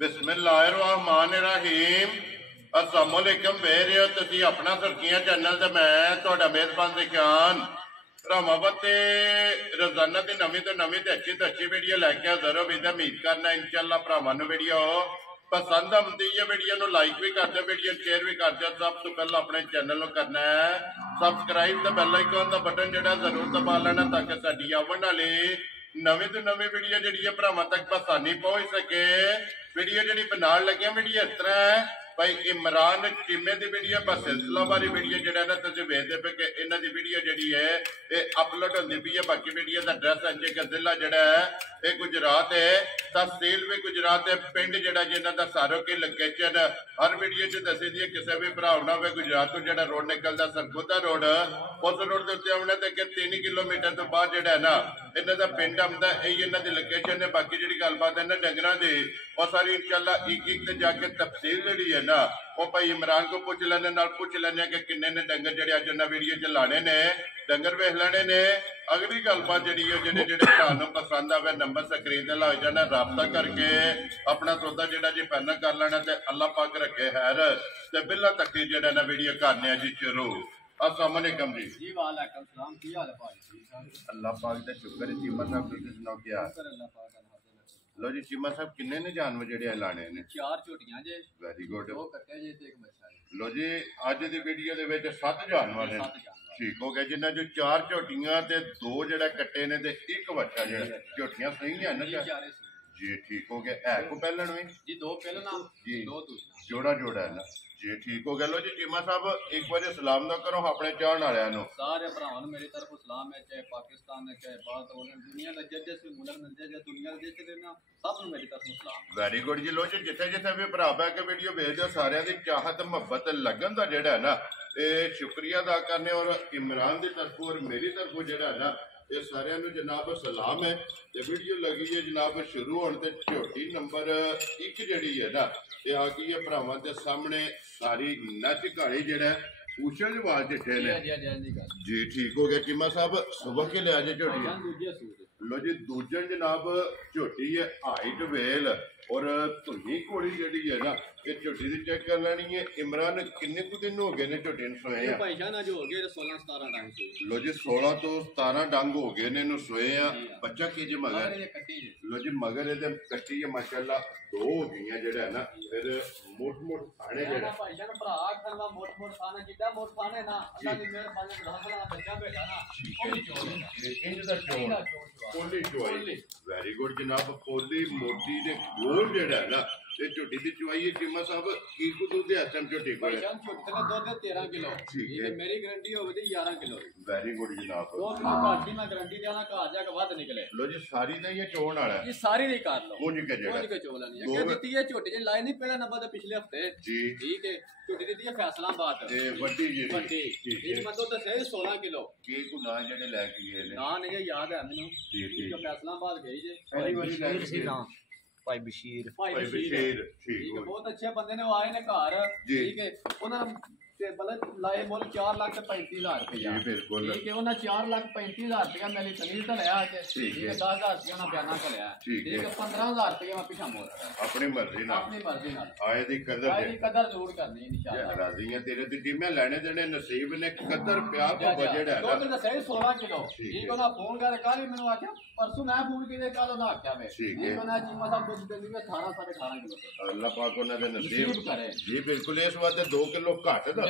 बिस्मिल्लाहिर्रहमानिर्रहीम अस्सलामुअलैकुम वे रहे हो तुसी अपना सुर्खियां चैनल ते मैं तुहाडा मेजबान रिहान भरावां ते रोजाना की नवीं तो अच्छी वीडियो लैके हाजिर हो उम्मीद करना इंशाअल्लाह भरावां नूं वीडियो पसंद आती है। वीडियो नूं लाइक भी कर दो, वीडियो शेयर भी कर दो। सब तो पहले अपने चैनल नूं करना है सबसक्राइब ते बेल आइकन दा बटन जिहड़ा जरूर दबा लेना ताकि साडी आउण वाली नवीं तो नवीं वीडियो जिहड़ी भरावां तक आसानी पहुंच सके। वीडियो जिहड़ी बनाउण लगे वीडियो इस तरह है भाई इमरान चीमे की वीडियो बस सिलसिलावारी वीडियो जो ना तुम वेखते पे कि इन्हों की वीडियो जी है ये अपलोड होती पी है। बाकी वीडियो का एड्रैस है कि जिला जोड़ा है ये गुजरात है, तहसील भी गुजरात है, पिंड जोड़ा जिन्हों का सारो की लोकेशन हर वीडियो च दसी दी है। किसी भी भरा होना हो गुजरात तो जो रोड निकलता सरगोदा रोड उस रोड के उत्ते आने तो 3 किलोमीटर तो बाद जोड़ा है ना इन्हों का पिंड आता यही इन्हों की लोकेशन है। बाकी जी गलबात है ना डंगर की और सारी इंशाअल्लाह एक जाके तफसील जी है ना वो भाई इमरान को पूछ लेने पूछ लेने कि किन्ने ने डंगर जेडे अज उन्हें वीडियो च लाने ने डंगर वेख लेने ने। अगली गलबात जी जेडे जेडे भरा पसंद आवे नंबर स्क्रीन से ला जाना राबता करके अपना सौदा जेडा जी फाइनल कर लेना ते अल्लाह पाक रखे हैर ते बिल्ला तक जेडा ना वीडियो करने जी शुरू। अस्सलाम वालेकुम जी। वालेकुम सलाम। की हाल है भाई? अल्लाह पाक दा शुक्र है। चीमा साहब तुसीं सुनाओ क्या हाल? लो जी चीमा साहब किन्ने ने जानवर जेडे लाने ने? 4 झोटियां जे। Very good. 2 कट्टे जे ते 1 बच्चा है। लो जी अज दी वीडियो दे विच 7 जानवर ने। ठीक हो गया जिन्ना जो 4 झोटियां ते 2 जेड़ा कट्टे ने ते 1 बच्चा जेड़ा झोटियां सही है ना जी। ठीक हो गया है को पहलन में जी 2 पहलना जी 2 दूसरा जोड़ा जोड़ा है ना जी। ठीक हो गया। लो जी चीमा साहब एक बार सलाम ना करो अपने चाहण वालियां नु। सारे भरावां नु मेरी तरफ सलाम है, चाहे पाकिस्तान है चाहे बाहर तो दुनिया का जिस मुल्क में जे दुनिया के देश देना सब नु मेरी तरफ सलाम। वेरी गुड जी। लो जी जिथे जिथे भी भरा बह के वीडियो भेजते हो सारियां दी चाहत मुहब्बत लगन दा जेड़ा है ना ये शुक्रिया अदा करने और इमरान की तरफों और मेरी तरफों जेड़ा है ना ये सारे जनाब सलाम है। तो वीडियो लगी है जनाब शुरू होने ते झोटी नंबर 1 जी है ना ये आ गई है भरावां के सामने सारी नच घाड़ी जेड़ा पूछण जवाल चिट्ठे ने जी। ठीक हो गया चीमा साहब सुबह के लिया जे झोटी लो जी दूजन जनाब झोटी है हाइट वेल और धुनी घोड़ी जी है ना ये झोटी की चेक कर लेनी है। इमरान किन्ने कु दिन हो गए ने झोटी सोए हैं? लो जी 16 तो 17 डंग हो गए ने सोए हैं। बच्चा की जी मगर लो जी मगर ये कट्टी है माशाल्लाह 2 हो गई है जेड़ा है ना फिर मोट मोट खाने जेड़ा मोट मोट खाना जिदा मोट खाने ना अल्लाह की मेहरबानी से बच्चा बैठा ना इंज दा चोल पोली चुआई। वेरी गुड जनाब पोली मोटी दे गोल जेड़ा है ना ये झोटी दी चुआई है। चीमा साहब की को दूध है एसएम झोटी को झोटी का दूध 13 किलो ठीक है मेरी गारंटी होगी 11 किलो। वेरी गुड जनाब 2 किलो घाटी मैं गारंटी देना घर जाके बाद निकले। लो जी सारी दा ये चोण वाला ये सारी नहीं कर लो वो नहीं के जेड़ा वो चोला नहीं है दित्ती है झोटी जे लाई नहीं पहला नंबर पिछले हफ्ते जी। ठीक है झोटी दी है फैसलाबाद ए वड्डी जी वड्डी ये मतलब तो सही 16 किलो की को ना जेड़े लेके गए ने ना नहीं याद है मेनू जी जी जो फैसलाबाद गई जे पहली बारी लेके गए ना भाई बशीर ठीक है बहुत अच्छे बंदे ने आए ने घर ठीक है उन्होंने ते बलद लाए मोल 4,35,000 रुपया बिल्कुल ठीक है उन्हें 4,35,000 रुपया मेरी तमीज का लिया ठीक है 10,000 रुपया ना बयाना का लिया ठीक है 15,000 रुपया मैं पिछा मोड़ अपनी मर्जी ना आए दी कदर जरूर करनी इंशाल्लाह। राजी है तेरे दी टीमें लेने देने नसीब ने कदर प्यार को बजट है तो तो सही 16 किलो ठीक है ना फोन कर कल मैंने आख्या परसों मैं फोन किए कल ना आख्या मैं ठीक है ना चीमा साहब कुछ देंगे 18 18.5 किलो अल्लाह पाक उन्हें दे नसीब करे जी बिल्कुल। इस वास्ते 2 किलो घट दा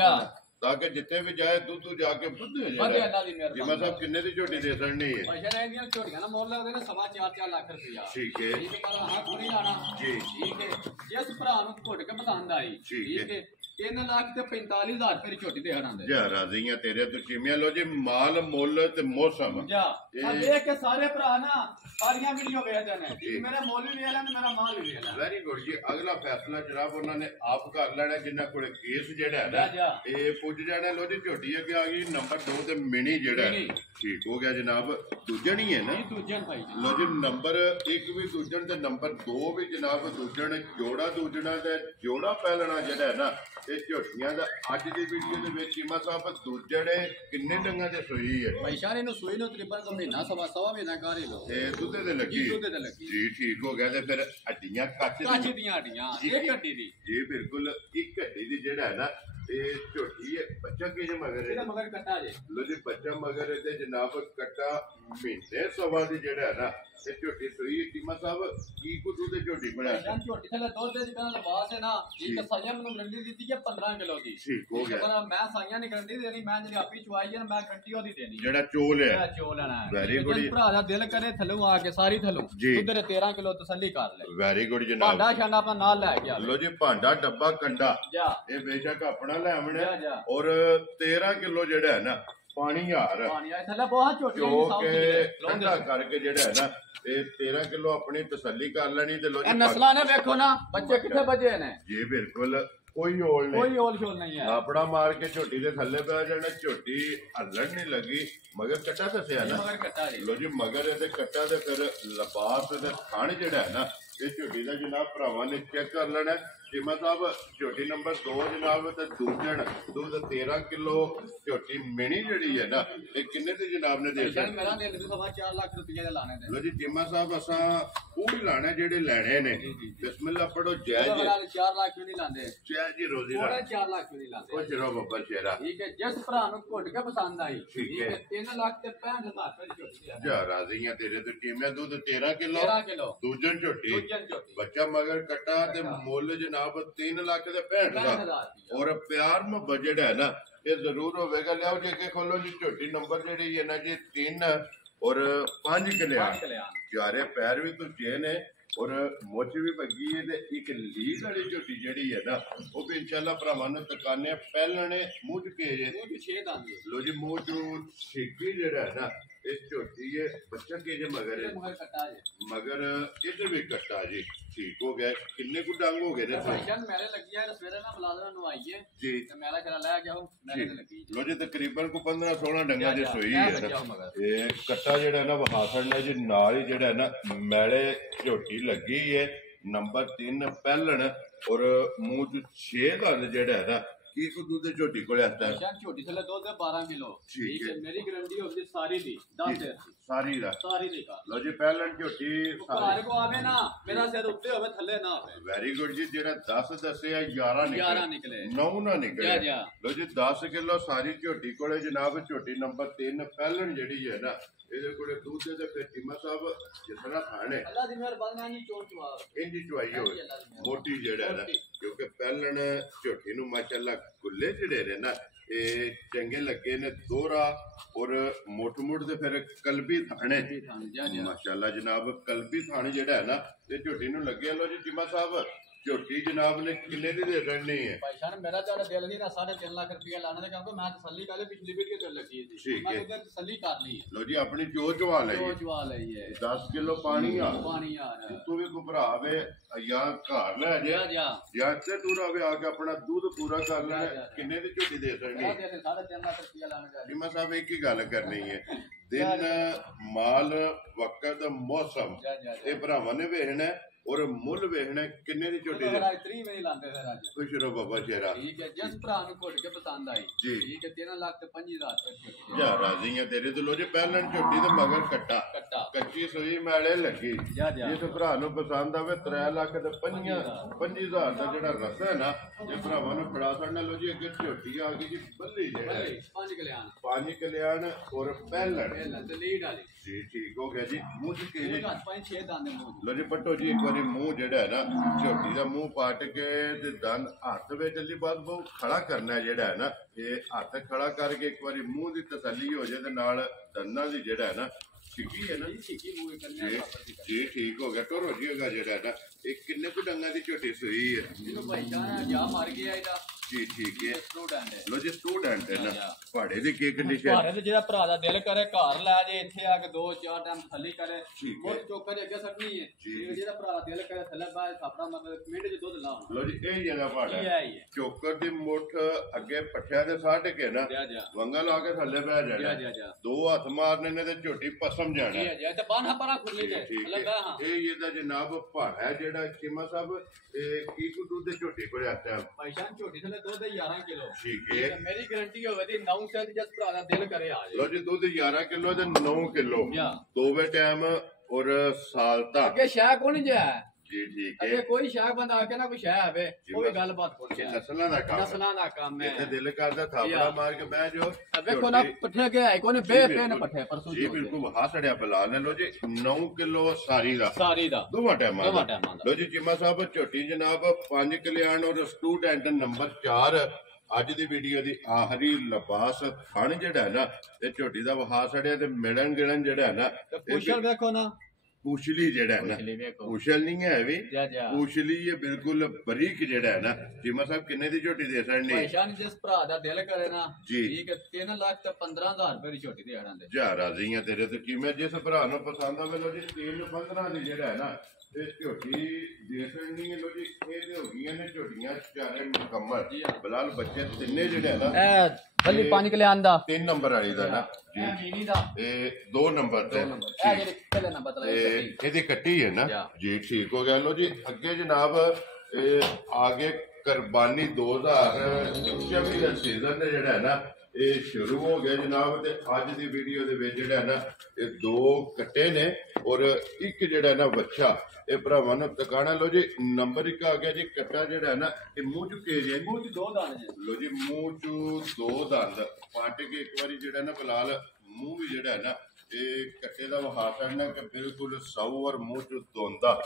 ताकि जितने भी जाए दूध जाके बदे जिमा साहब किन्ने दी झोटी दे सकनी है? पैसे दी झोटियां ना मोल लगदे ने 4.5 लाख रुपया ठीक है ठीक है पर हां थोड़ी लाना जी ठीक है जिस भरा नु घुट के पसंद आई ठीक है 3,45,000 रुपये झोटी दे हड़ांदे जा राजी है तेरे तो चिमिया। लो जी माल मोल ते मौसम जा अब देख के सारे भरा ना सारियां वीडियो वेखदे ने मेरा मोल भी वेख लेन मेरा माल भी वेख लेन। वेरी गुड जी। अगला फैसला जनाब उन्होंने आप कर लेना जिन्ना कोले केस जेड़ा है ना ये पुज जाना। लो जी झोटी अगे आ गई नंबर 2 ते मिनी जेड़ा ठीक हो गया जनाब दूजन ही है ना दूजन भाई। लो जी नंबर 1 भी दूजन ते नंबर 2 भी जनाब दूजन जोड़ा दूजना ते जोड़ा पहलना जेड़ा है ना ਤੇ ਝੋਟੀਆਂ ਦਾ ਅੱਜ ਦੀ ਵੀਡੀਓ ਦੇ ਵਿੱਚ ਚੀਮਾ ਸਾਹਿਬ ਦੂਜੜੇ ਕਿੰਨੇ ਡੰਗਾਂ ਤੇ ਸੂਈ ਹੈ? ਪੈਸਾ ਇਹਨੂੰ ਸੂਈ ਨੂੰ ਤਕਰੀਬਨ ਕੋ ਮਹੀਨਾ ਸਵਾ ਮਹੀਨਾ ਕਰ ਹੀ ਲੋ ਤੇ ਦੁੱਧੇ ਤੇ ਲੱਗੀ ਜੀ। ਠੀਕ ਹੋ ਗਿਆ। ਤੇ ਫਿਰ ਹੱਡੀਆਂ ਕੱਚ ਦੀਆਂ ਹੱਡੀਆਂ ਇੱਕ ਹੱਡੀ ਦੀ ਜੀ ਬਿਲਕੁਲ ਇੱਕ ਹੱਡੀ ਦੀ ਜਿਹੜਾ ਹੈ ਨਾ ਇਹ ਝੋਟੀ ਹੈ। ਬੱਚਾ ਕਿਹਦੇ ਮਗਰ ਹੈ? ਮਗਰ ਕੱਟਾ ਜੇ ਲੋ ਜੀ ਬੱਚਾ ਮਗਰ ਤੇ ਜਨਾਬ ਕੱਟਾ ਮਹੀਨੇ ਸਵਾ ਦੀ ਜਿਹੜਾ ਹੈ ਨਾ ਇਹ ਝੋਟੀ ਸੂਈ। ਚੀਮਾ ਸਾਹਿਬ ਕੀ ਕੁ ਦੁੱਧ ਝੋਟੀ ਬਣਾਇਆ? ਝੋਟੀ ਥੱਲੇ ਦੁੱਧ ਦੇ ਜਿਵੇਂ ਲਬਾਸ ਹੈ ਨਾ ਇੱਕ ਸਾਈਆਂ ਮੈਨੂੰ ਗਰੰਟੀ ਦਿੱਤੀ ਹੈ 15 ਕਿਲੋ ਦੀ। ਠੀਕ ਹੋ ਗਿਆ। ਪਰ ਮੈਂ ਸਾਈਆਂ ਨਹੀਂ ਗਰੰਟੀ ਦੇਣੀ, ਮੈਂ ਜਿਹੜੀ ਆਪੀ ਚੁਆਈ ਹੈ ਮੈਂ ਗਰੰਟੀ ਉਹਦੀ ਦੇਣੀ ਜਿਹੜਾ ਚੋਲ ਹੈ ਚੋਲ ਲੈਣਾ ਹੈ। Very good. ਭਰਾ ਦਾ ਦਿਲ ਕਰੇ ਥੱਲੋਂ ਆ ਕੇ ਸਾਰੀ ਥੱਲੋਂ ਉਧਰ 13 ਕਿਲੋ ਤਸੱਲੀ ਕਰ ਲੈ। ਵੈਰੀ ਗੁੱਡ ਜਨਾਬ। ਭਾਂਡਾ ਛਾਂਡਾ ਆਪਾਂ ਨਾਲ ਲੈ ਕੇ ਆ ਲੋ ਜੀ ਭਾਂਡਾ ਡੱਬਾ ਕੰਡਾ ਇਹ ਬੇਸ਼ੱਕ ਆਪਣਾ ਲੈ ਆਵਣਾ ਔਰ 13 ਕਿਲੋ ਜਿਹੜਾ ਹੈ ਨਾ ਪਾਣੀ ਹਾਰ ਥੱਲੇ ਬਹੁਤ ਛੋਟੀ ਠੰਡਾ ਕਰਕੇ ਜਿਹੜਾ ਹੈ ਨਾ ਇਹ 13 ਕਿਲੋ ਆਪਣੀ ਤਸੱਲੀ ਕਰ ਲੈਣੀ। ਤੇ ਲੋ ਜੀ ਨਸਲਾਂ ਨੇ ਵੇਖੋ ਨਾ ਬੱਚੇ ਕਿੱਥੇ ਬਜੇ ਨੇ ਜੀ। ਬਿਲਕੁਲ ਕੋਈ ਓਲ ਨਹੀਂ, ਕੋਈ ਓਲ ਸ਼ੋਲ ਨਹੀਂ ਹੈ। ਆਪਣਾ ਮਾਰ ਕੇ ਝੋਟੀ ਦੇ ਥੱਲੇ ਪੈ ਜਾਣਾ। ਝੋਟੀ ਹੱਲਣ ਨਹੀਂ ਲੱਗੀ ਮਗਰ ਕੱਟਾ ਦੱਸਿਆ ਨਾ। ਲੋ ਜੀ ਮਗਰ ਇਹਦੇ ਕੱਟਾ ਤੇ ਫਿਰ ਲਬਾਸ ਤੇ ਥਣ ਜਿਹੜਾ ਹੈ ਨਾ ਇਹ ਝੋਟੀ ਦਾ ਜਨਾਬ ਭਰਾਵਾਂ ਨੇ ਚੈੱਕ ਕਰ ਲੈਣਾ। ਚੀਮਾ ਸਾਹਿਬ ਝੋਟੀ ਨੰਬਰ 2 ਜਨਾਬ ਤੇ ਦੂਜਣ ਦੁੱਧ 13 ਕਿਲੋ ਝੋਟੀ ਮਿਣੀ ਜਿਹੜੀ ਹੈ ਨਾ ਇਹ ਕਿੰਨੇ ਤੇ ਜਨਾਬ ਨੇ ਦੇ ਦਿੱਤਾ? ਮੇਰਾ ਦੇ ਦਿੱਤਾ 4 ਲੱਖ ਰੁਪਏ ਦੇ ਲਾਣੇ ਨੇ। ਲੋ ਜੀ ਚੀਮਾ ਸਾਹਿਬ ਅਸਾਂ ਪੂਰੀ ਲਾਣੇ ਜਿਹੜੇ ਲੈਣੇ ਨੇ ਬਿਸਮਿਲ੍ਲਾ ਪੜੋ ਜਾਇਜ਼ 4 ਲੱਖ ਵੀ ਨਹੀਂ ਲਾਂਦੇ ਜਾਇਜ਼ ਜੀ ਰੋਜ਼ੀ ਦਾ 4 ਲੱਖ ਵੀ ਨਹੀਂ ਲਾਂਦੇ। ਉਹ ਜਰੋ ਬੱਬਰ ਸ਼ੇਰਾ ਠੀਕ ਹੈ। ਜਿਸ ਭਰਾ ਨੂੰ ਘੁੱਟ ਕੇ ਪਸੰਦ ਆਈ ਠੀਕ ਹੈ 3 ਲੱਖ ਤੇ 65,000 ਰੁਪਏ ਝੋਟੀ ਆ ਜਾ ਰਾਜ਼ੀਆਂ ਤੇਰੇ ਤੇ ਕੀਮਤ ਦੁੱਧ 13 ਕਿਲੋ ਦੂਜਣ ਝੋਟੀ ਬੱਚਾ ਮਗਰ ਕੱਟਾ ਤੇ ਮੁੱਲ ਜਨਾਬ 3 ਲੱਖ ਤੇ 65,000 ਔਰ ਪਿਆਰ ਮੁਹੱਬਤ ਜਿਹੜਾ ਹੈ ਨਾ ਇਹ ਜ਼ਰੂਰ ਹੋਵੇਗਾ। ਲਿਆਓ ਜੇ ਕੇ ਖੋਲੋ ਜੀ ਝੋਟੀ ਨੰਬਰ ਜਿਹੜੀ ਹੈ ਨਾ ਜੀ 3 ਔਰ 5 ਕਲਿਆਣ ਚਾਰੇ ਪੈਰ ਵੀ ਤੁਝੇ ਨੇ ਔਰ ਮੁੱਛ ਵੀ ਭੱਗੀ ਹੈ ਤੇ ਇੱਕ ਲੀਡ ਵਾਲੀ ਝੋਟੀ ਜਿਹੜੀ ਹੈ ਨਾ ਉਹ ਵੀ ਇਨਸ਼ਾਅੱਲਾ ਭਰਾਵਾਂ ਨੂੰ ਤਕਾਨੇ ਪਹਿਲਣੇ ਮੂੰਹ ਚ ਕੇ ਜੇ ਲੋ ਜੀ ਮੂੰਹ ਚੋਂ ਛੇਕੀ ਜਿਹੜਾ ਹੈ ਨਾ ਇਹ ਝੋਟੀ ਹੈ। ਬੱਚਾ ਕੇ ਜੇ ਮਗਰ ਮਗਰ ਇਹਦੇ ਵੀ ਕੱਟਾ ਜੀ। ਠੀਕ ਹੋ ਗਿਆ। ਕਿੰਨੇ ਕੁ ਡੰਗ ਹੋ ਗਏ ਨੇ ਮੇਰੇ ਲੱਗੀ ਹੈ ਸਵੇਰੇ ਨਾ ਮੁਲਾਜ਼ਮਾਂ ਨੂੰ ਆਈਏ ਜੀ ਤੇ ਮੇਰਾ ਖਰਾ ਲੈ ਗਿਆ ਮੇਰੇ ਤੇ ਲੱਗੀ ਲੋ ਜੀ ਤਕਰੀਬਨ ਕੋ 15-16 ਡੰਗਾਂ ਦੀ ਸੋਈ ਹੈ ਨਾ ਇਹ ਕੱਟਾ ਜਿਹੜਾ ਨਾ ਵਹਾਸਣ ਨੇ ਜੀ ਨਾਲ ਹੀ ਜਿਹੜਾ ਨਾ ਮੈਲੇ ਝੋਟੀ ਲੱਗੀ ਹੈ ਨੰਬਰ 3 ਪਹਿਲਣ ਔਰ ਮੂੰਹ ਚ 6 ਦੰਦ ਜਿਹੜਾ ਹੈ ਨਾ ਕੀ ਕੋ ਦੁੱਧ ਝੋਟੀ ਕੋਲੇ ਆਤਾ ਹੈ? ਝੋਟੀ ਥੱਲੇ ਦੁੱਧ 12 ਕਿਲੋ। ਠੀਕ ਹੈ। ਮੇਰੀ ਗਾਰੰਟੀ ਹੋਵੇ ਸਾਰੀ ਦੀ 10 ਦੇ ਸਾਰੀ ਦੀ ਲੋ ਜੀ ਪਹਿਲਣ ਝੋਟੀ ਘਰ ਕੋ ਆਵੇ ਨਾ ਮੇਰਾ ਸਿਰ ਉੱਤੇ ਹੋਵੇ ਥੱਲੇ ਨਾ ਹੋਵੇ। ਵੈਰੀ ਗੁੱਡ ਜੀ। ਜਿਹੜਾ 10 ਦੱਸਿਆ 11 ਨਿਕਲੇ 9 ਨਾ ਨਿਕਲੇ। ਲੋ ਜੀ 10 ਕਿਲੋ ਸਾਰੀ ਝੋਟੀ ਕੋਲੇ ਜਨਾਬ ਝੋਟੀ ਨੰਬਰ 3 ਪਹਿਲਣ ਜਿਹੜੀ ਹੈ ਨਾ ਇਹਦੇ ਕੋਲੇ ਦੁੱਧ ਦੇ ਫਿਰ ਚੀਮਾ ਸਾਹਿਬ ਜਿਸ ਤਰ੍ਹਾਂ ਖਾਣੇ ਅੱਲਾ ਦੀ ਮਿਹਰਬਾਨੀ ਨਾਲ ਚੋਣ ਚਵਾ ਇੰਜੀ ਚਵਾਈ ਹੋਵੇ ਮੋਟੀ ਜਿਹੜਾ ਨਾ ਕਿਉਂਕਿ ਪਹਿਲਣ ਝੋਟੀ ਨੂੰ ਮਾਸ਼ਾਅੱਲਾ ਗੁੱਲੇ ਜਿਹੜੇ ਨੇ ਨਾ ਇਹ ਚੰਗੇ ਲੱਗੇ ਨੇ ਦੋਹਰਾ ਔਰ ਮੋਟ ਤੇ ਫਿਰ ਕਲਬੀ ਥਾਣੇ ਮਾਸ਼ਾਅੱਲਾ ਜਨਾਬ ਕਲਬੀ ਥਾਣੇ ਜਿਹੜਾ ਹੈ ਨਾ ਇਹ ਝੋਟੀ ਨੂੰ ਲੱਗੇ। ਲੋ ਜੀ ਚੀਮਾ ਸਾਹਿਬ ਝੋਟੀ ਜਨਾਬ ਨੇ ਕਿੰਨੇ ਦੀ ਦੇ ਦੇਣੀ ਹੈ? ਭਾਈ ਸਾਹਿਬ ਮੇਰਾ ਤਾਂ ਦਿਲ ਨਹੀਂ ਨਾ 3.5 ਲੱਖ ਰੁਪਏ ਲਾਣੇ ਦਾ ਕਿਉਂਕਿ ਮੈਂ ਤਸੱਲੀ ਕਰ ਲਈ ਪਿਛਲੀ ਵੀਡੀਓ ਤੇ ਲੱਗੀ ਸੀ ਮੈਂ ਉਹਦਾ ਤਸੱਲੀ ਕਰ ਲਈ। ਲੋ ਜੀ ਆਪਣੀ ਚਵਾ ਲਈ ਹੈ 10 ਕਿਲੋ ਪਾਣੀ ਆ ਤੂੰ ਵੀ ਘਬਰਾਵੇ ਜਾਂ ਘਰ ਲੈ ਜਾਂ ਤੇ ਦੂਰ ਆਵੇ ਆ ਕੇ ਆਪਣਾ ਦੁੱਧ ਪੂਰਾ ਕਰ ਲੈ। ਕਿੰਨੇ ਦੀ ਝੋਟੀ ਦੇ ਦੇਣੀ? 3.5 ਲੱਖ ਰੁਪਏ ਲਾਣੇ ਦਾ। ਚੀਮਾ ਸਾਹਿਬ ਇੱਕ ਹੀ ਗੱਲ ਕਰਨੀ ਹੈ ਦਿਨ ਮਾਲ ਵਕਤ ਮੌਸਮ ਇਹ ਭਰਾਵਾਂ ਨੇ ਵੇਖਣਾ ਔਰ ਮੁੱਲ ਵੇਖਣਾ ਕਿੰਨੇ ਦੀ ਝੋਟੀ ਦੇ 3 ਵਜੇ ਲਾਉਂਦੇ ਫਿਰ ਅੱਜ ਖੁਸ਼ ਰਹੋ ਬਾਬਾ ਸ਼ੇਰਾ। ਠੀਕ ਹੈ। ਜਿਸ ਭਰਾ ਨੂੰ ਘੁੱਟ ਕੇ ਪਸੰਦ ਆਈ ਜੀ ਠੀਕ ਹੈ 13 ਲੱਖ ਤੇ 25,000 ਰੁਪਏ ਜਾ ਰਾਜ਼ੀ ਆ ਤੇਰੇ ਤੇ। ਲੋ ਜੀ ਪਹਿਲਣ ਝੋਟੀ ਤੇ ਮਗਰ ਕੱਟਾ ਕੱਚੀ ਸੂਈ ਮੈਲੇ ਲੱਗੀ ਜਿਸ ਭਰਾ ਨੂੰ ਪਸੰਦ ਆਵੇ 3 ਲੱਖ ਤੇ 25,000 ਦਾ ਜਿਹੜਾ ਰਸਾ ਹੈ ਨਾ ਇਹ ਭਰਾਵਾਂ ਨੂੰ ਫੜਾ ਛੱਡਣਾ। ਲੋ ਜੀ ਅੱਗੇ ਝੋਟੀ ਆ ਗਈ ਜੀ ਬੱਲੀ ਜਿਹੜਾ 5 ਕਲਿਆਣ ਔਰ ਪਹਿਲਣ ਤੇ ਲੀਡ ਵਾਲੀ ਜੀ। ਠੀਕ ਹੋ ਗਿਆ ਜੀ। ਮੂੰਹ ਚ ਕੇ ਜੀ 5-6 ਦੰਦ ਮੂੰਹ ਲੋ ਜੀ ਪੱਟੋ ਜੀ ਇੱਕ ਵਾਰੀ ਮੂੰਹ ਜਿਹੜਾ ਹੈ ਨਾ ਝੋਟੀ ਦਾ ਮੂੰਹ ਪੱਟ ਕੇ ਤੇ ਦੰਦ ਹੱਥ ਵਿੱਚ ਜਲਦੀ ਬਾਅਦ ਬਹੁਤ ਖੜਾ ਕਰਨਾ ਜਿਹੜਾ ਹੈ ਨਾ ਇਹ ਹੱਥ ਖੜਾ ਕਰਕੇ ਇੱਕ ਵਾਰੀ ਮੂੰਹ ਦੀ ਤਸੱਲੀ ਹੋ ਜਾਏ ਤੇ ਨਾਲ ਦੰਦਾਂ ਦੀ ਜਿਹੜਾ ਹੈ ਨਾ ਛਿੱਕੀ ਹੈ ਨਾ ਜੀ। ਠੀਕ ਹੋ ਗਿਆ। ਟੋਰੋ ਜੀ ਹੋਗਾ ਜਿਹੜਾ ਹੈ ਨਾ ਇਹ ਕਿੰਨੇ ਕੁ ਡੰਗਾਂ ਦੀ ਝੋਟੀ ਸੂਈ ਹੈ? ਜਾ ਮਰ ਗਿਆ ਇਹਦਾ ਜੀ। ਠੀਕ ਹੈ। ਸਟੂਡੈਂਟ ਲੋ ਜੀ ਸਟੂਡੈਂਟ ਹੈ ਨਾ ਪਹਾੜੇ ਦੀ ਕੀ ਕੰਡੀਸ਼ਨ? ਪਹਾੜੇ ਤੇ ਜਿਹੜਾ ਭਰਾ ਦਾ ਦਿਲ ਕਰੇ ਘਰ ਲੈ ਜੇ ਇੱਥੇ ਆ ਕੇ 2-4 ਟਾਈਮ ਥੱਲੇ ਕਰੇ ਬਹੁਤ ਚੋਕਰ ਦੇ ਅੱਗੇ ਸੱਟਣੀ ਹੈ। ਜਿਹੜਾ ਭਰਾ ਦਾ ਦਿਲ ਕਰੇ ਥੱਲੇ ਬਾਹਰ ਥਾਪੜਾ ਮਤਲਬ ਮਿੰਟ ਚ ਦੁੱਧ ਲਾਉਣਾ। ਲੋ ਜੀ ਇਹ ਜਗ੍ਹਾ ਪਹਾੜਾ ਚੋਕਰ ਦੀ ਮੁੱਠ ਅੱਗੇ ਪੱਠਿਆਂ ਦੇ ਸਾਢ ਕੇ ਨਾ ਵੰਗਾ ਲਾ ਕੇ ਥੱਲੇ ਬਹਿ ਜਾਣਾ 2 ਹੱਥ ਮਾਰਨੇ ਨੇ ਤੇ ਝੋਟੀ ਪਸਮ ਸਮਝਾਣਾ ਜੀ ਜੀ ਤੇ ਬਾਨਾ ਪਰਾ ਖੁਰਲੀ ਤੇ ਲੱਗਾ ਹਾਂ ਇਹ ਇਹਦਾ ਜਨਾਬ ਭਾੜਾ ਹੈ ਜਿਹੜਾ ਚੀਮਾ ਸਾਹਿਬ ਇਹ ਕੀ ਕੁ ਦੁੱਧ ਦੇ ਝੋਟੀ ਕੋਲ ਆਤਾ ਭਾਈ ਜਾਨ ਝੋਟੀ ਥਲੇ ਦੁੱਧ 11 ਕਿਲੋ ਠੀਕ ਹੈ ਮੇਰੀ ਗਾਰੰਟੀ ਹੋਵੇ ਦੀ 9 ਸੈਟ ਜਸ ਭਰਾ ਦਾ ਦਿਲ ਕਰੇ ਆ ਲੋ ਜੀ ਦੁੱਧ 11 ਕਿਲੋ ਤੇ 9 ਕਿਲੋ ਦੋਵੇਂ ਟਾਈਮ ਔਰ ਸਾਲ ਤੱਕ ਅੱਗੇ ਸ਼ਾਹ ਕੋਣ ਜਿਆ ਜੀ ਠੀਕ ਅੱਗੇ ਹੈ ਕੋਈ ਸ਼ਾਹ ਬੰਦਾ ਆ ਕੇ ਨਾ ਕੋਈ ਸ਼ਾਹ ਆਵੇ ਉਹ ਵੀ ਗੱਲਬਾਤ ਕੋਣ ਇਹ ਨਸਲਾਂ ਦਾ ਕੰਮ ਨਸਲਾਂ ਦਾ ਕੰਮ ਹੈ ਇੱਥੇ ਦਿਲ ਕਰਦਾ ਥਾਪੜਾ ਮਾਰ ਕੇ ਬਹਿ ਜਾਓ ਵੇਖੋ ਨਾ ਪੱਠੇ ਕੇ ਆਏ ਕੋਨੇ ਬੇ ਪੇ ਪੱਠੇ ਪਰਸੂ ਜੀ ਬਿਲਕੁਲ ਹਾਸੜਿਆ ਬਲਾਲ ਨੇ ਲੋ ਜੀ 9 ਕਿਲੋ ਸਾਰੀ ਦਾ ਦੋਵਾਂ ਟਾਈਮਾਂ ਦਾ ਲੋ ਜੀ ਚੀਮਾ ਸਾਹਿਬ ਝੋਟੀ ਜਨਾਬ 5 ਕਲਿਆਣ ਔਰ ਸਟੂਡੈਂਟ ਨੰਬਰ 4 ਅੱਜ ਦੀ ਵੀਡੀਓ ਦੀ ਆਖਰੀ ਲਿਬਾਸ ਥਣ ਜਿਹੜਾ ਹੈ ਨਾ ਇਹ ਝੋਟੀ ਦਾ ਵਹਾ ਸੜਿਆ ਤੇ ਮਿਲਣ ਗਿਲਣ ਜਿਹੜਾ ਹੈ ਨਾ ਪੁੱਛਲ ਵੇਖੋ ਨਾ ਪੁਛਲੀ ਜਿਹੜਾ ਹੈ ਨਾ ਪੁਛਲ ਨਹੀਂ ਹੈ ਵੀ ਪੁਛਲੀ ਇਹ ਬਿਲਕੁਲ ਬਰੀਕ ਜਿਹੜਾ ਹੈ ਨਾ ਚੀਮਾ ਸਾਹਿਬ ਕਿੰਨੇ ਦੀ ਝੋਟੀ ਦੇ ਸਕਣੀ ਭਾਈਸ਼ਾਨ ਜਿਸ ਭਰਾ ਦਾ ਦਿਲ ਕਰੇ ਨਾ ਠੀਕ ਹੈ 3 ਲੱਖ ਤੇ 15000 ਰੁਪਏ ਦੀ ਝੋਟੀ ਦੇ ਆੜਾਂ ਦੇ ਜਾ ਰਾਜ਼ੀਆਂ ਤੇਰੇ ਤੇ ਕਿਵੇਂ ਜਿਸ ਭਰਾ ਨੂੰ ਪਸੰਦ ਆਵੇ ਲੋ ਜੀ 3-15 ਦੀ ਜਿਹੜਾ ਹੈ ਨਾ ਇਹ ਝੋਟੀ ਦੇ ਸਕਣੀ ਲੋ ਜੀ ਇਹ ਹੋ ਗਈਆਂ ਨੇ ਝੋਟੀਆਂ ਚਾਰੇ ਮੁਕੰਮਲ ਬਲਾਲ ਬੱਚੇ ਤਿੰਨੇ ਜਿਹੜੇ ਹੈ ਨਾ ਇਹ ਬੱਲੀ 5 ਕਿਲੇ ਆਂਦਾ 3 ਨੰਬਰ ਵਾਲੀ ਦਾ ਨਾ ਇਹ ਮੀਨੀ ਦਾ ਇਹ 2 ਨੰਬਰ ਤੇ ਇਹ ਜਿਹੜੇ ਪਹਿਲੇ ਨੰਬਰ ਤੇ ਇਹਦੀ ਕੱਟੀ ਹੈ ਨਾ ਜੀ ਠੀਕ ਹੋ ਗਿਆ ਲੋ ਜੀ ਅੱਗੇ ਜਨਾਬ ਇਹ ਆਗੇ ਕੁਰਬਾਨੀ 2024 ਦਾ ਸੀਜ਼ਨ ਤੇ ਜਿਹੜਾ ਹੈ ਨਾ ਇਹ ਸ਼ੁਰੂ ਹੋ ਗਿਆ ਜਨਾਬ ਤੇ ਅੱਜ ਦੀ ਵੀਡੀਓ ਦੇ ਵਿੱਚ ਜਿਹੜਾ ਨਾ ਇਹ 2 ਕੱਟੇ ਨੇ ਔਰ ਇੱਕ ਜਿਹੜਾ ਨਾ ਬੱਚਾ ਇਹ ਭਰਾਵਾਂ ਨੂੰ ਟਿਕਾਣਾ ਲੋ ਜੀ ਨੰਬਰ 1 ਆ ਗਿਆ ਜੀ ਕੱਟਾ ਜਿਹੜਾ ਨਾ ਇਹ ਮੂੰਹ ਚ ਕੇ ਜੇ ਮੂੰਹ ਚ 2 ਦੰਦ ਲੋ ਜੀ ਮੂੰਹ ਚ 2 ਦੰਦ ਪਾਟ ਕੇ ਇੱਕ ਵਾਰੀ ਜਿਹੜਾ ਨਾ ਬਲਾਲ ਮੂੰਹ ਵੀ ਜਿਹੜਾ ਹੈ ਨਾ ਇਹ ਕੱਟੇ ਦਾ ਵਹਾ ਕਰਨਾ ਕਿ ਬਿਲਕੁਲ ਸੌ ਔਰ ਮੂੰਹ ਚ ਦੋਂਦਾ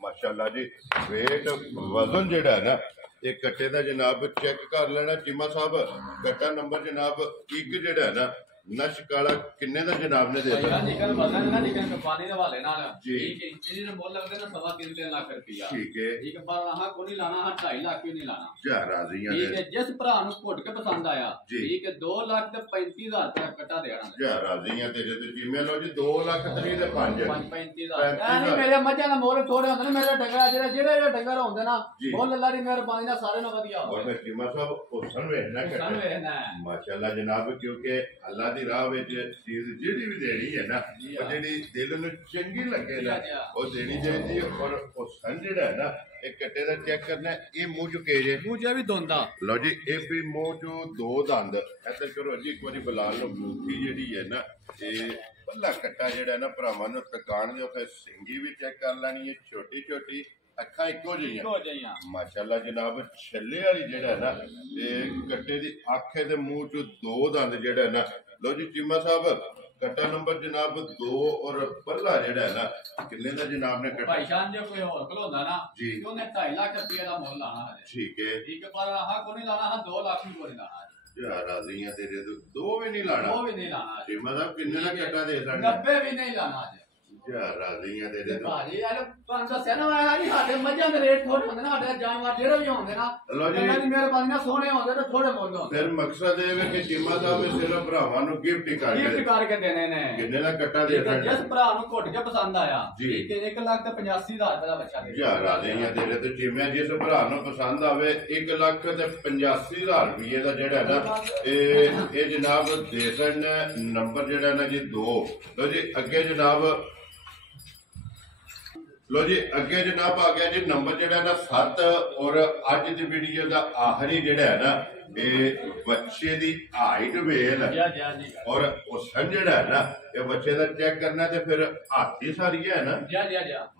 ਮਾਸ਼ਾਅੱਲਾ ਜੀ ਵੇਟ ਵਜ਼ਨ ਜਿਹੜਾ ਹੈ ਨਾ ਇਹ ਕੱਟੇ ਦਾ ਜਨਾਬ ਚੈੱਕ ਕਰ ਲੈਣਾ ਚੀਮਾ ਸਾਹਿਬ ਕੱਟਾ ਨੰਬਰ ਜਨਾਬ 1 ਜਿਹੜਾ ਹੈ ਨਾ ਨਸ਼ ਕਾਲਾ ਕਿੰਨੇ ਦਾ ਜਨਾਬ ਨੇ ਦੇ ਦਿੱਤਾ ਨਿਕਲ ਵਜ਼ਨ ਨਾ ਨਿਕਲ ਪਾਣੀ ਦੇ ਹਵਾਲੇ ਨਾਲ ਠੀਕ ਹੈ ਇਹਦੇ ਨਾਲ ਮੁੱਲ ਲੱਗਦੇ ਨਾ 3.5 ਲੱਖ ਰੁਪਇਆ ਠੀਕ ਹੈ ਠੀਕ ਹੈ ਪਰ ਆਹ ਕੋਈ ਨਹੀਂ ਲਾਣਾ 2.5 ਲੱਖ ਵੀ ਨਹੀਂ ਲਾਣਾ ਜਾ ਰਾਜ਼ੀਆਂ ਠੀਕ ਹੈ ਜਿਸ ਭਰਾ ਨੂੰ ਘੁੱਟ ਕੇ ਪਸੰਦ ਆਇਆ ਠੀਕ ਹੈ 2 ਲੱਖ ਤੇ 35000 ਰੁਪਇਆ ਕੱਟਾ ਦੇਣਾ ਜਾ ਰਾਜ਼ੀਆਂ ਤੇਰੇ ਤੇ ਜਿਵੇਂ ਲੋ ਜੀ 2 ਲੱਖ 3 ਤੇ 5 35000 ਨਹੀਂ ਮੇਰੇ ਮੱਝਾਂ ਦਾ ਮੁੱਲ ਥੋੜੇ ਹੁੰਦੇ ਨੇ ਮੇਰੇ ਡੰਗਰਾ ਜਿਹੜੇ ਡੰਗਰ ਹੁੰਦੇ ਨਾ ਮੁੱਲ ਅੱਲਾ ਦੀ ਮਿਹਰਬਾਨੀ ਨਾਲ ਸਾਰੇ ਨਾਲ ਵਧੀਆ ਔਰ ਫਿਰ ਚੀਮਾ ਸਾਹਿਬ ਉਹ ਵੇਖਣਾ ਮਾਸ਼ਾਅੱਲਾ ਜਨਾਬ ਕਿਉਂਕਿ ਅੱਲਾ ਦੀ ਰਾਹ ਵਿੱਚ ਚੀਜ਼ ਜਿਹੜੀ ਵੀ ਦੇਣੀ ਹੈ ਨਾ ਉਹ ਜਿਹੜੀ ਦਿਲ ਨੂੰ ਚੰਗੀ ਲੱਗੇ ਨਾ ਉਹ ਦੇਣੀ ਚਾਹੀਦੀ ਹੈ ਔਰ ਉਹ ਸਨ ਜਿਹੜਾ ਹੈ ਨਾ ਇਹ ਕੱਟੇ ਦਾ ਚੈੱਕ ਕਰਨਾ ਇਹ ਮੂੰਹ ਚੁੱਕੇ ਜੇ ਮੂੰਹ ਚ ਵੀ ਦੋਂਦਾ ਲਓ ਜੀ ਇਹ ਵੀ ਮੂੰਹ ਚੋਂ 2 ਦੰਦ ਇੱਧਰ ਕਰੋ ਜੀ ਇੱਕ ਵਾਰੀ ਬਲਾਲ ਨੂੰ ਮੂੰਗੀ ਜਿਹੜੀ ਹੈ ਨਾ ਇਹ ਪੱਲਾ ਕੱਟਾ ਜਿਹੜਾ ਨਾ ਭਰਾਵਾਂ ਨੂੰ ਟਿਕਾਣ ਦੇ ਫਿਰ ਸਿੰਗੀ ਵੀ ਚੈੱਕ ਕਰ ਲੈਣੀ ਹੈ ਛੋਟੀ ਛੋਟੀ ਅੱਖਾਂ ਇੱਕੋ ਜਿਹੀਆਂ ਮਾਸ਼ਾਅੱਲਾ ਜਨਾਬ ਛੱਲੇ ਵਾਲੀ ਜਿਹੜਾ ਨਾ ਇਹ ਕੱਟੇ ਦੀ ਅੱਖ ਦੇ ਮੂੰਹ ਚੋਂ 2 ਦੰਦ ਜਿਹੜਾ ਨਾ ਲੋ ਜੀ ਚੀਮਾ ਸਾਹਿਬ ਕੱਟਾ ਨੰਬਰ ਜਨਾਬ 2 ਔਰ ਪੱਲਾ ਜਿਹੜਾ ਹੈ ਨਾ ਕਿੰਨੇ ਦਾ ਜਨਾਬ ਨੇ ਕੱਟਾ ਭਾਈਸ਼ਾਨ ਜੇ ਕੋਈ ਹੋਰ ਖਲੋਂਦਾ ਨਾ ਉਹਨੇ 2.5 ਲੱਖ ਰੁਪਏ ਦਾ ਮੁੱਲ ਲਾਣਾ ਹੈ ਠੀਕ ਹੈ ਪਰ ਆਹ ਕੋਈ ਨਹੀਂ ਲਾਣਾ 2 ਲੱਖ ਵੀ ਕੋਈ ਲਾਣਾ ਯਾਰ ਰਾਜ਼ੀਆਂ ਤੇਰੇ ਤੋਂ 2 ਵੀ ਨਹੀਂ ਲਾਣਾ ਚੀਮਾ ਸਾਹਿਬ ਕਿੰਨੇ ਦਾ ਕੱਟਾ ਦੇ ਸਕਦਾ 90 ਵੀ ਨਹੀਂ ਲਾਣਾ ਯਾਰ ਰਾਜ਼ੀਆਂ ਤੇਰੇ ਤੋਂ ਭਾਜੀ ਯਾਰ ਤੁਹਾਨੂੰ ਦੱਸਿਆ ਨਾ ਮੈਂ ਜੀ ਸਾਡੇ ਮੱਝਾਂ ਦੇ ਰੇਟ ਥੋੜੇ ਹੁੰਦੇ ਨਾ ਸਾਡੇ ਜਾਨਵਰ ਜਿਹੜੇ ਵੀ ਹੁੰਦੇ ਨਾ ਅੱਲਾ ਦੀ ਮਿਹਰਬਾਨੀ ਨਾਲ ਸੋਹਣੇ ਹੁੰਦੇ ਤੇ ਥੋੜੇ ਮੁੱਲ ਹੁੰਦੇ ਫਿਰ ਮਕਸਦ ਇਹ ਹੈ ਕਿ ਚੀਮਾ ਸਾਹਿਬ ਇਸ ਸਿਰਫ ਭਰਾਵਾਂ ਨੂੰ ਗਿਫਟ ਕਰਕੇ ਦੇਣੇ ਨੇ ਕਿੰਨੇ ਦਾ ਕੱਟਾ ਦੇ ਸਕਦਾ ਜਿਸ ਭਰਾ ਨੂੰ ਘੁੱਟ ਕੇ ਪਸੰਦ ਆਇਆ ਠੀਕ ਹੈ 1,85,000 ਰੁਪਏ ਦਾ ਬੱਚਾ ਦੇ ਯਾਰ ਰਾਜ਼ੀਆਂ ਤੇਰੇ ਤੇ ਚੀਮਾ ਜਿਸ ਭਰਾ ਨੂੰ ਪਸੰਦ ਆਵੇ 1,85,000 ਰੁਪਏ ਦਾ ਜਿਹੜਾ ਨਾ ਇਹ ਜਨਾਬ ਦੇ ਸਕਣ ਨੰਬਰ ਜਿਹੜਾ ਨਾ ਜੀ 2 ਲੋ ਜੀ ਅੱਗੇ ਜਨਾਬ ਲੋ ਜੀ ਅੱਗੇ ਜਨਾਬ ਆ ਗਿਆ ਜੀ ਨੰਬਰ ਜਿਹੜਾ ਨਾ 7 ਔਰ ਅੱਜ ਦੀ ਵੀਡੀਓ ਦਾ ਆਖਰੀ ਜਿਹੜਾ ਹੈ ਨਾ ਇਹ ਬੱਚੇ ਦੀ ਹਾਈਟ ਵੇਲ ਔਰ ਉਹ ਸੰ ਜਿਹੜਾ ਹੈ ਨਾ ਇਹ ਬੱਚੇ ਦਾ ਚੈੱਕ ਕਰਨਾ ਤੇ ਫਿਰ ਹਾਥੀ ਸਾਰੀ ਹੈ ਨਾ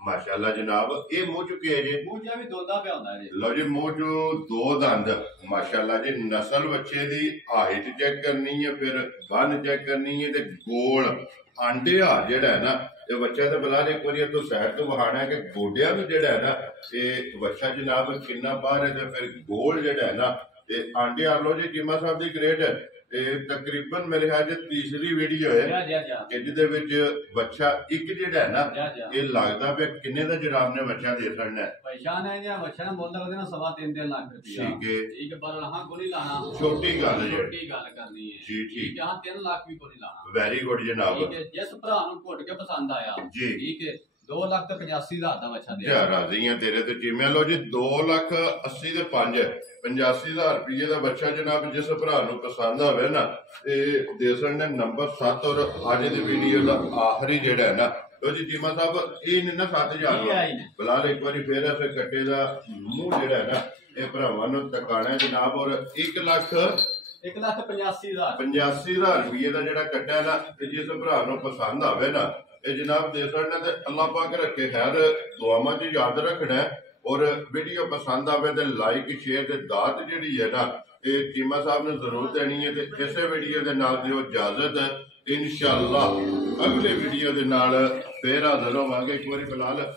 ਮਾਸ਼ਾਅੱਲਾ ਜਨਾਬ ਇਹ ਮੂੰਹ ਚੁੱਕੇ ਜੇ ਮੂੰਹ ਵੀ ਦੋਂਦਾ ਪਿਆ ਹੁੰਦਾ ਜੀ ਲੋ ਜੀ ਮੂੰਹ ਚੋਂ 2 ਦੰਦ ਮਾਸ਼ਾਅੱਲਾ ਜੀ ਨਸਲ ਬੱਚੇ ਦੀ ਹਾਈਟ ਚੈੱਕ ਕਰਨੀ ਹੈ ਫਿਰ ਬੰਨ ਚੈੱਕ ਕਰਨੀ ਹੈ ਤੇ ਗੋਲ ਆਂਡੇ ਆ ਜਿਹੜਾ ਹੈ ਨਾ ਇਹ ਬੱਚਾ ਤੇ ਬਲਾ ਇੱਕ ਵਾਰੀ ਤੋਂ ਸਾਈਡ ਤੋਂ ਵਹਾਣਾ ਕਿ ਗੋਡਿਆਂ ਨੂੰ ਜਿਹੜਾ ਹੈ ਨਾ ਇਹ ਬੱਚਾ ਜਨਾਬ ਕਿੰਨਾ ਬਾਹਰ ਹੈ ਤੇ ਫਿਰ ਗੋਲ ਜਿਹੜਾ ਹੈ ਨਾ ਇਹ ਆਂਡੇ ਆ ਲੋ ਜੀ ਚੀਮਾ ਸਾਹਿਬ ਦੀ ਗ੍ਰੇਡ ਇਹ ਤਕਰੀਬਨ ਮੇਰੇ ਖਿਆਲ 'ਚ ਤੀਸਰੀ ਵੀਡੀਓ ਹੈ ਜਿਹਦੇ ਵਿੱਚ ਬੱਚਾ ਇੱਕ ਜਿਹੜਾ ਹੈ ਨਾ ਇਹ ਲੱਗਦਾ ਪਿਆ ਕਿੰਨੇ ਦਾ ਜਨਾਬ ਨੇ ਬੱਚਾ ਦੇ ਸਕਣਾ ਹੈ ਪਛਾਣ ਹੈ ਜਾਂ ਬੱਚਾ ਦਾ ਮੁੱਲ ਲੱਗਦੇ ਨਾ 3.5 ਲੱਖ ਰੁਪਇਆ ਠੀਕ ਹੈ ਪਰ ਹਾਂ ਕੋਈ ਲਾਣਾ ਛੋਟੀ ਗੱਲ ਕਰਨੀ ਹੈ ਠੀਕ ਹੈ ਹਾਂ 3 ਲੱਖ ਵੀ ਕੋਈ ਲਾਣਾ ਵੈਰੀ ਗੁੱਡ ਜਨਾਬ ਠੀਕ ਹੈ ਜਿਸ ਭਰਾ ਨੂੰ ਘੁੱਟ ਕੇ ਪਸੰਦ ਆਇਆ ਠੀਕ ਹੈ 2,85,000 ਦਾ ਬੱਚਾ ਦੇ ਯਾ ਰਾਜ਼ੀਆਂ ਤੇਰੇ ਤੇ ਚੀਮਿਆਂ ਲੋ ਜੀ 2,80,000 ਤੇ 5 85,000 ਰੁਪਏ ਦਾ ਬੱਚਾ ਜਨਾਬ ਜਿਸ ਭਰਾ ਨੂੰ ਪਸੰਦ ਆਵੇ ਨਾ ਤੇ ਦੇਸਣ ਨੇ ਨੰਬਰ 7 ਔਰ ਅੱਜ ਦੀ ਵੀਡੀਓ ਦਾ ਆਖਰੀ ਜਿਹੜਾ ਹੈ ਨਾ ਲੋ ਜੀ ਚੀਮਾ ਸਾਹਿਬ ਇਹ ਨੇ ਨਾ 7,000 ਬਲਾਲ ਇੱਕ ਵਾਰੀ ਫੇਰ ਐਸੇ ਕੱਟੇ ਦਾ ਮੂੰਹ ਜਿਹੜਾ ਹੈ ਨਾ ਇਹ ਭਰਾਵਾਂ ਨੂੰ ਤਕਾਣਾ ਜਨਾਬ ਔਰ 1,85,000 ਰੁਪਏ ਦਾ ਜਿਹੜਾ ਕੱਟਿਆ ਨਾ ਤੇ ਜਿਸ ਭਰਾ ਨੂੰ ਪਸੰਦ ਆਵੇ ਨਾ ਇਹ ਜਨਾਬ ਦੇ ਸਕਣਾ ਤੇ ਅੱਲਾਹ ਪਾਕ ਰੱਖੇ ਖੈਰ ਦੁਆਵਾਂ 'ਚ ਯਾਦ ਰੱਖਣਾ ਔਰ ਵੀਡੀਓ ਪਸੰਦ ਆਵੇ ਤੇ ਲਾਈਕ ਸ਼ੇਅਰ ਤੇ ਦਾਤ ਜਿਹੜੀ ਹੈ ਨਾ ਇਹ ਚੀਮਾ ਸਾਹਿਬ ਨੇ ਜ਼ਰੂਰ ਦੇਣੀ ਹੈ ਤੇ ਇਸੇ ਵੀਡੀਓ ਦੇ ਨਾਲ ਦਿਓ ਇਜਾਜ਼ਤ ਇਨਸ਼ਾਅੱਲਾ ਅਗਲੇ ਵੀਡੀਓ ਦੇ ਨਾਲ ਫੇਰ ਹਾਜ਼ਰ ਹੋਵਾਂਗੇ ਇੱਕ ਵਾਰੀ ਫਿਲਹਾਲ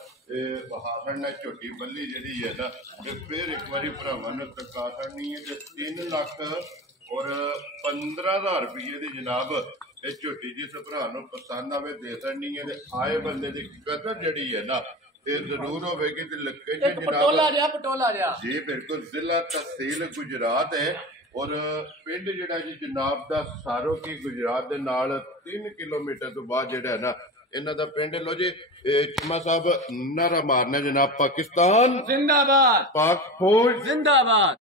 ਬਹਾਦਰ ਨੇ ਝੋਟੀ ਬੱਲੀ ਜਿਹੜੀ ਹੈ ਨਾ ਤੇ ਫੇਰ ਇੱਕ ਵਾਰੀ ਭਰਾਵਾਂ ਨੂੰ ਤੱਕਾ ਕਰਨੀ ਹੈ ਤੇ 3 ਲੱਖ ਔਰ 15,000 ਰੁਪਏ ਦੀ ਜਨਾਬ ਇਹ ਝੋਟੀ ਜਿਸ ਭਰਾ ਨੂੰ ਪਸੰਦ ਆਵੇ ਦੇ ਸਕਣੀ ਹੈ ਤੇ ਆਏ ਬੰਦੇ ਦੀ ਕਦਰ ਜਿਹੜੀ ਹੈ ਨਾ ਇਹ ਜ਼ਰੂਰ ਹੋਵੇਗੀ ਤੇ ਲੱਕੇ ਚ ਪਟੋਲਾ ਜਿਹਾ ਜੀ ਬਿਲਕੁਲ ਜ਼ਿਲ੍ਹਾ ਤਹਿਸੀਲ ਗੁਜਰਾਤ ਹੈ ਔਰ ਪਿੰਡ ਜਿਹੜਾ ਜੀ ਜਨਾਬ ਦਾ ਸਾਰੋ ਕੀ ਗੁਜਰਾਤ ਦੇ ਨਾਲ 3 ਕਿਲੋਮੀਟਰ ਤੋਂ ਬਾਅਦ ਜਿਹੜਾ ਹੈ ਨਾ ਇਹਨਾਂ ਦਾ ਪਿੰਡ ਲੋ ਜੀ ਚੀਮਾ ਸਾਹਿਬ ਨਾਰਾ ਮਾਰਨਾ ਜਨਾਬ ਪਾਕਿਸਤਾਨ ਜ਼ਿੰਦਾਬਾਦ ਪਾਕ ਫੌਜ ਜ਼ਿੰਦਾਬਾਦ।